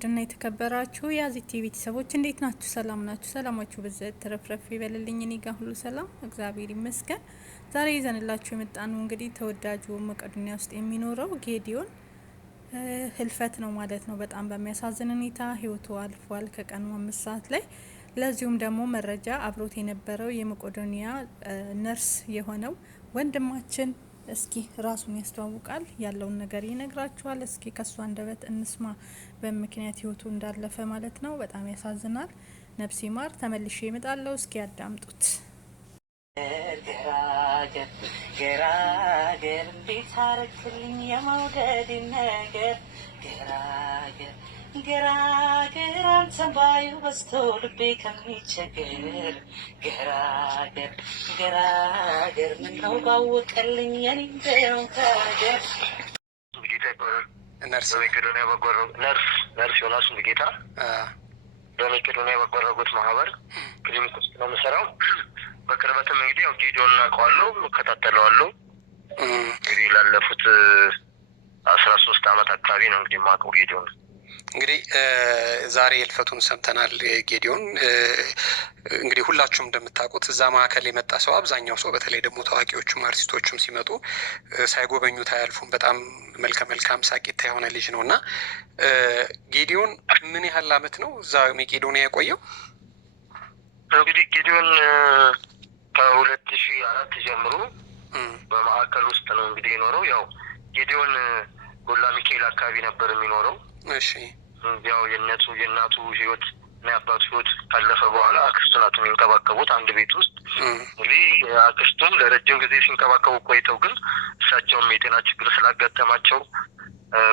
ድና የተከበራችሁ የአዚ ቲቪ ቤተሰቦች እንዴት ናችሁ? ሰላም ናችሁ? ሰላማችሁ በዘት ተረፍረፍ ይበልልኝ። እኔ ጋር ሁሉ ሰላም እግዚአብሔር ይመስገን። ዛሬ ይዘንላችሁ የመጣነው እንግዲህ ተወዳጁ መቄዶንያ ውስጥ የሚኖረው ጌዲዮን ህልፈት ነው ማለት ነው። በጣም በሚያሳዝን ሁኔታ ህይወቱ አልፏል ከቀኑ 5 ሰዓት ላይ። ለዚሁም ደግሞ መረጃ አብሮት የነበረው የመቄዶንያ ነርስ የሆነው ወንድማችን እስኪ ራሱን ያስተዋውቃል፣ ያለውን ነገር ይነግራችኋል። እስኪ ከሱ አንደበት እንስማ በምክንያት ህይወቱ እንዳለፈ ማለት ነው። በጣም ያሳዝናል። ነፍስ ይማር። ተመልሼ እመጣለሁ። እስኪ ያዳምጡት። ገራገር እንዴት አረክልኝ የመውደድ ነገር ገራገር አንተን ባዩ በስቶ ልቤ ከሚቸገር ገራገር ምነው ባወቀልኝ የኔን ደም ከገር ነርስ በመቄዶንያ ነርስ ዮናስ ሙሉጌታ በመቄዶንያ በጎ አድራጎት ማህበር ክሊኒክ ውስጥ ነው የምሰራው። በቅርበትም እንግዲህ ያው ጌዲዮን አውቀዋለሁ፣ እከታተለዋለሁ። እንግዲህ ላለፉት 13 አመት አካባቢ ነው እንግዲህ የማውቀው ጌዲዮን። እንግዲህ ዛሬ ህልፈቱን ሰምተናል። ጌዲዮን እንግዲህ ሁላችሁም እንደምታውቁት እዛ ማዕከል የመጣ ሰው አብዛኛው ሰው በተለይ ደግሞ ታዋቂዎቹም አርቲስቶቹም ሲመጡ ሳይጎበኙት አያልፉም። በጣም መልካም ሳቂታ የሆነ ልጅ ነው እና ጌዲዮን ምን ያህል አመት ነው እዛ መቄዶንያ የቆየው? እንግዲህ ጌዲዮን ከ2004 ጀምሮ በማዕከል ውስጥ ነው እንግዲህ የኖረው። ያው ጌዲዮን ጎላ ሚካኤል አካባቢ ነበር የሚኖረው። እሺ ያው የእናቱ ህይወት እና የአባቱ ህይወት ካለፈ በኋላ አክስቱ ናት የሚንከባከቡት አንድ ቤት ውስጥ። እንግዲህ አክስቱም ለረጅም ጊዜ ሲንከባከቡ ቆይተው ግን እሳቸውም የጤና ችግር ስላጋጠማቸው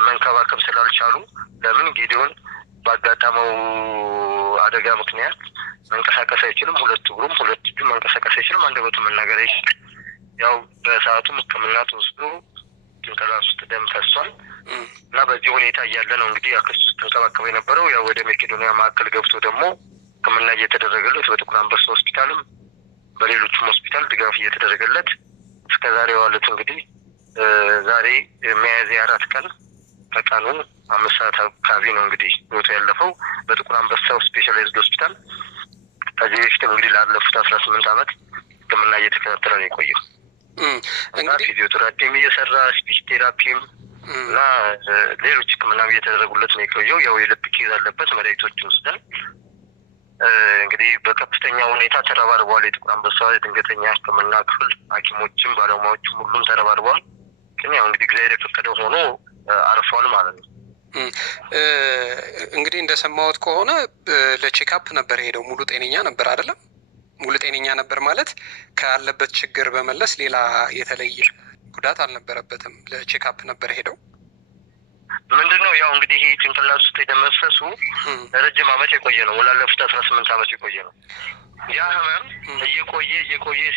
መንከባከብ ስላልቻሉ ለምን ጌዲዮን ባጋጠመው አደጋ ምክንያት መንቀሳቀስ አይችልም። ሁለት እግሩም ሁለት እጁም መንቀሳቀስ አይችልም። አንደበቱ መናገር አይችልም። ያው በሰዓቱም ሕክምና ተወስዶ ጭንቅላት ውስጥ ደም ፈሷል እና በዚህ ሁኔታ እያለ ነው እንግዲህ አክስቱ ስትንከባከበው የነበረው። ያው ወደ መቄዶንያ ማዕከል ገብቶ ደግሞ ሕክምና እየተደረገለት በጥቁር አንበሳ ሆስፒታልም በሌሎችም ሆስፒታል ድጋፍ እየተደረገለት እስከ ዛሬ ዋለት እንግዲህ ዛሬ ሚያዝያ 4 ቀን ከቀኑ 5 ሰዓት አካባቢ ነው እንግዲህ ህይወቱ ያለፈው በጥቁር አንበሳ ስፔሻላይዝድ ሆስፒታል። ከዚህ በፊትም እንግዲህ ላለፉት 18 አመት ሕክምና እየተከታተለ ነው የቆየው እና ፊዚዮቴራፒም እየሰራ ስፒች ቴራፒም እና ሌሎች ሕክምና እየተደረጉለት ነው የቆየው። ያው የልብ ኬዝ አለበት፣ መድኃኒቶች ይወስዳል። እንግዲህ በከፍተኛ ሁኔታ ተረባርበዋል። የጥቁር አንበሳ የድንገተኛ ሕክምና ክፍል ሐኪሞችም ባለሙያዎችም ሁሉም ተረባርበዋል። ግን ያው እንግዲህ እግዚአብሔር የፈቀደው ሆኖ አርፏል ማለት ነው። እንግዲህ እንደሰማሁት ከሆነ ለቼክአፕ ነበር ሄደው። ሙሉ ጤነኛ ነበር አይደለም? ሙሉ ጤነኛ ነበር ማለት ካለበት ችግር በመለስ ሌላ የተለየ ጉዳት አልነበረበትም። ለቼክአፕ ነበር ሄደው። ምንድነው ያው እንግዲህ ይሄ ጭንቅላት ውስጥ የደም መፍሰሱ ረጅም አመት የቆየ ነው። ላለፉት 18 አመት የቆየ ነው። ያ ህመም እየቆየ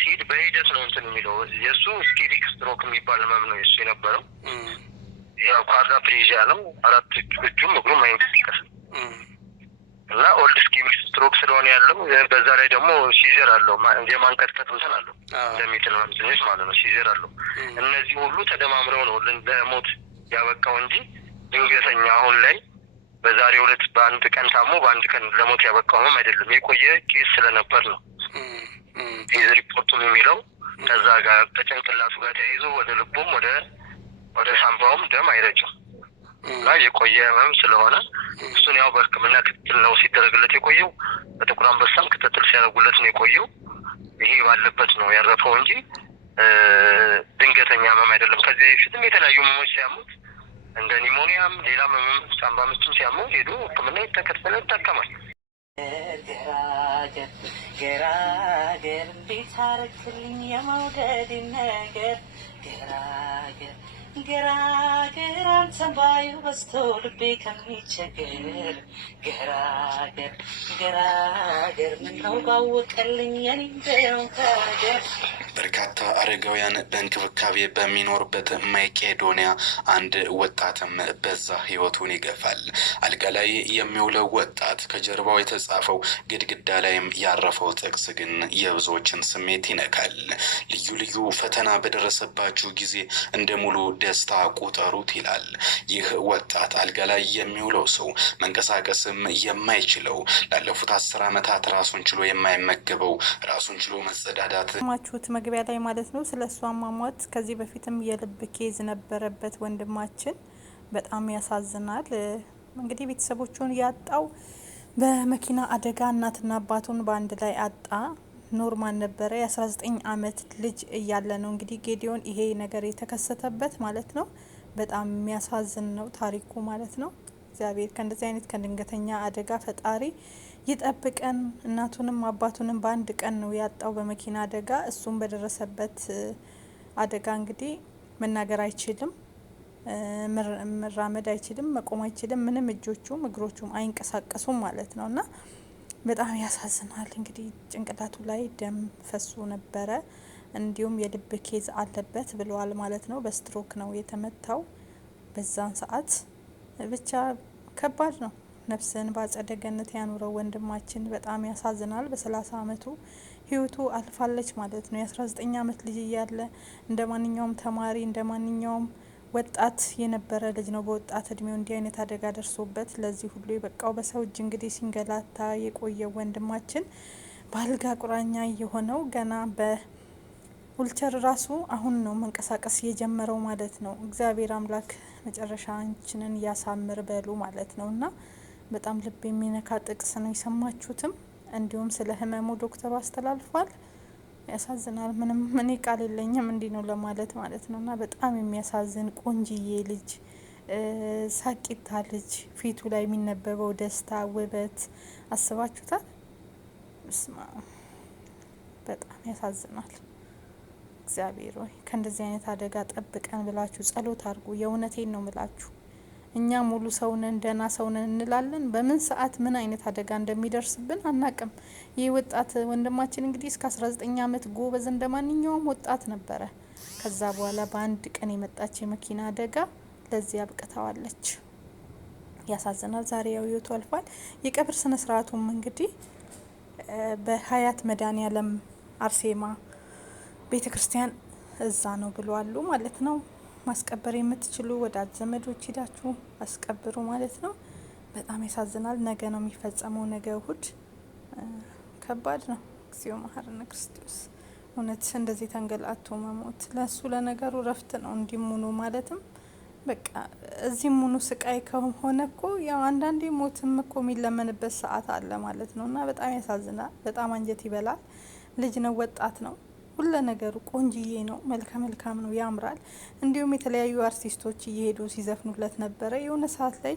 ሲሄድ በሂደት ነው እንትን የሚለው። የእሱ ስኬሊክ ስትሮክ የሚባል ህመም ነው የሱ የነበረው። ያው ኳድራፕሌጂያ ነው። 4 እጁም እግሩም አይንቀሳቀስም እና ኦልድ ስኬሚክ ስትሮክ ስለሆነ ያለው በዛ ላይ ደግሞ ሲዘር አለው። የማንቀጥቀጥ እንትን አለው እንደሚጥል ትንሽ ማለት ነው። ሲዘር አለው። እነዚህ ሁሉ ተደማምረው ነው ለሞት ያበቃው እንጂ ድንገተኛ አሁን ላይ በዛሬው ዕለት በአንድ ቀን ታሞ በአንድ ቀን ለሞት ያበቃውም አይደለም። የቆየ ኬስ ስለነበር ነው ይህ ሪፖርቱም የሚለው። ከዛ ጋር ከጭንቅላቱ ጋር ተያይዞ ወደ ልቡም ወደ ሳምባውም ደም አይረጭም እና የቆየ ህመም ስለሆነ እሱን ያው በሕክምና ክትትል ነው ሲደረግለት የቆየው። በጥቁር አንበሳም ክትትል ሲያደርጉለት ነው የቆየው። ይሄ ባለበት ነው ያረፈው እንጂ ድንገተኛ ህመም አይደለም። ከዚህ በፊትም የተለያዩ ህመሞች ሲያሙት እንደ ኒሞኒያም ሌላም ህመም ሳምባ ምችም ሲያመው ሄዶ ሕክምና ይታከማል። ገራገር እንዴት አረክልኝ የመውደድ ነገር ገራገር አንተን ባዩ በስቶ ልቤ ከሚቸገር ገራገር ምነው ባወቀልኝ የኔን ደም ከገር በርካታ አረጋውያን በእንክብካቤ በሚኖርበት መቄዶንያ አንድ ወጣትም በዛ ህይወቱን ይገፋል። አልጋ ላይ የሚውለው ወጣት ከጀርባው የተጻፈው ግድግዳ ላይም ያረፈው ጥቅስ ግን የብዙዎችን ስሜት ይነካል። ልዩ ልዩ ፈተና በደረሰባችሁ ጊዜ እንደ ሙሉ ደስታ ቁጠሩት ይላል። ይህ ወጣት አልጋ ላይ የሚውለው ሰው መንቀሳቀስም የማይችለው ላለፉት 10 ዓመታት ራሱን ችሎ የማይመገበው ራሱን ችሎ መጸዳዳት ማችሁት መግቢያ ላይ ማለት ነው። ስለሱ አሟሟት ከዚህ በፊትም የልብ ኬዝ ነበረበት ወንድማችን። በጣም ያሳዝናል። እንግዲህ ቤተሰቦቹን ያጣው በመኪና አደጋ እናትና አባቱን በአንድ ላይ አጣ። ኖርማል ነበረ። የ19 ዓመት ልጅ እያለ ነው እንግዲህ ጌዲዮን ይሄ ነገር የተከሰተበት ማለት ነው። በጣም የሚያሳዝን ነው ታሪኩ ማለት ነው። እግዚአብሔር ከእንደዚህ አይነት ከድንገተኛ አደጋ ፈጣሪ ይጠብቀን። እናቱንም አባቱንም በአንድ ቀን ነው ያጣው በመኪና አደጋ። እሱም በደረሰበት አደጋ እንግዲህ መናገር አይችልም፣ መራመድ አይችልም፣ መቆም አይችልም። ምንም እጆቹም እግሮቹም አይንቀሳቀሱም ማለት ነው። እና በጣም ያሳዝናል። እንግዲህ ጭንቅላቱ ላይ ደም ፈሶ ነበረ፣ እንዲሁም የልብ ኬዝ አለበት ብለዋል ማለት ነው። በስትሮክ ነው የተመታው በዛን ሰዓት። ብቻ ከባድ ነው። ነፍስን በአጸደ ገነት ያኑረው ወንድማችን። በጣም ያሳዝናል። በ30 ዓመቱ ህይወቱ አልፋለች ማለት ነው። የ19 ዓመት ልጅ እያለ እንደ ማንኛውም ተማሪ እንደ ማንኛውም ወጣት የነበረ ልጅ ነው። በወጣት እድሜው እንዲህ አይነት አደጋ ደርሶበት ለዚህ ሁሉ የበቃው በሰው እጅ እንግዲህ ሲንገላታ የቆየው ወንድማችን በአልጋ ቁራኛ የሆነው ገና በውልቸር ራሱ አሁን ነው መንቀሳቀስ የጀመረው ማለት ነው። እግዚአብሔር አምላክ መጨረሻችንን ያሳምር በሉ ማለት ነው። እና በጣም ልብ የሚነካ ጥቅስ ነው የሰማችሁትም። እንዲሁም ስለ ህመሙ ዶክተሩ አስተላልፏል። ያሳዝናል። ምንም እኔ ቃል የለኝም እንዲህ ነው ለማለት ማለት ነው። እና በጣም የሚያሳዝን ቆንጅዬ ልጅ፣ ሳቂታ ልጅ፣ ፊቱ ላይ የሚነበበው ደስታ፣ ውበት አስባችሁታል? በጣም ያሳዝናል። እግዚአብሔር ሆይ ከእንደዚህ አይነት አደጋ ጠብቀን ብላችሁ ጸሎት አድርጉ። የእውነቴን ነው ምላችሁ። እኛ ሙሉ ሰውነን ደህና ሰውነን እንላለን። በምን ሰዓት ምን አይነት አደጋ እንደሚደርስብን አናቅም። ይህ ወጣት ወንድማችን እንግዲህ እስከ 19 ዓመት ጎበዝ እንደ ማንኛውም ወጣት ነበረ። ከዛ በኋላ በአንድ ቀን የመጣች የመኪና አደጋ ለዚህ አብቅተዋለች። ያሳዝናል። ዛሬ ያው ህይወቱ አልፏል። የቀብር ስነ ስርዓቱም እንግዲህ በሀያት መድኃኔዓለም አርሴማ ቤተ ክርስቲያን እዛ ነው ብለዋሉ ማለት ነው። ማስቀበር የምትችሉ ወዳጅ ዘመዶች ሂዳችሁ አስቀብሩ ማለት ነው። በጣም ያሳዝናል። ነገ ነው የሚፈጸመው፣ ነገ እሁድ። ከባድ ነው። እግዚኦ መሐረነ ክርስቶስ። እውነት እንደዚህ ተንገላቶ መሞት ለሱ ለነገሩ ረፍት ነው። እንዲሙኑ ማለትም በቃ እዚህ ሙኑ ስቃይ ከሆነ እኮ ያው አንዳንዴ ሞትም እኮ የሚለመንበት ሰዓት አለ ማለት ነው። እና በጣም ያሳዝናል። በጣም አንጀት ይበላል። ልጅ ነው፣ ወጣት ነው፣ ሁለ ነገሩ ቆንጅዬ ነው፣ መልከ መልካም ነው፣ ያምራል። እንዲሁም የተለያዩ አርቲስቶች እየሄዱ ሲዘፍኑለት ነበረ። የሆነ ሰዓት ላይ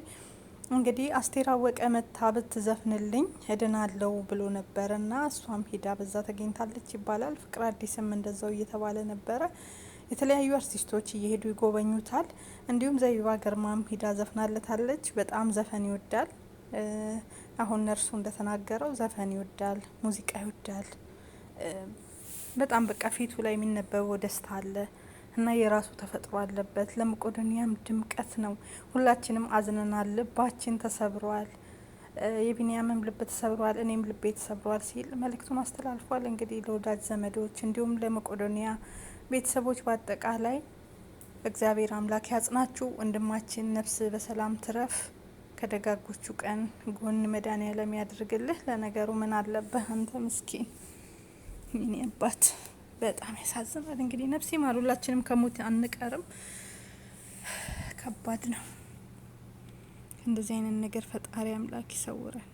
እንግዲህ አስቴር አወቀ መታ ብትዘፍንልኝ እድናለው ብሎ ነበረ እና እሷም ሄዳ በዛ ተገኝታለች ይባላል። ፍቅር አዲስም እንደዛው እየተባለ ነበረ። የተለያዩ አርቲስቶች እየሄዱ ይጎበኙታል። እንዲሁም ዘቢባ ግርማም ሂዳ ዘፍናለታለች። በጣም ዘፈን ይወዳል። አሁን ነርሱ እንደተናገረው ዘፈን ይወዳል፣ ሙዚቃ ይወዳል። በጣም በቃ ፊቱ ላይ የሚነበበው ደስታ አለ እና የራሱ ተፈጥሮ አለበት። ለመቄዶንያም ድምቀት ነው። ሁላችንም አዝነናል፣ ልባችን ተሰብሯል። የቢኒያምም ልብ ተሰብሯል፣ እኔም ልቤ ተሰብሯል ሲል መልእክቱን አስተላልፏል። እንግዲህ ለወዳጅ ዘመዶች እንዲሁም ለመቄዶንያ ቤተሰቦች በአጠቃላይ እግዚአብሔር አምላክ ያጽናችሁ። ወንድማችን ነፍስ በሰላም ትረፍ፣ ከደጋጎቹ ቀን ጎን መድኃኔዓለም ያድርግልህ። ለነገሩ ምን አለበት አንተ ምስኪን ምን ያባት። በጣም ያሳዝናል። እንግዲህ ነፍስ ይማር። ሁላችንም ከሞት አንቀርም። ከባድ ነው። እንደዚህ አይነት ነገር ፈጣሪ አምላክ ይሰውራል።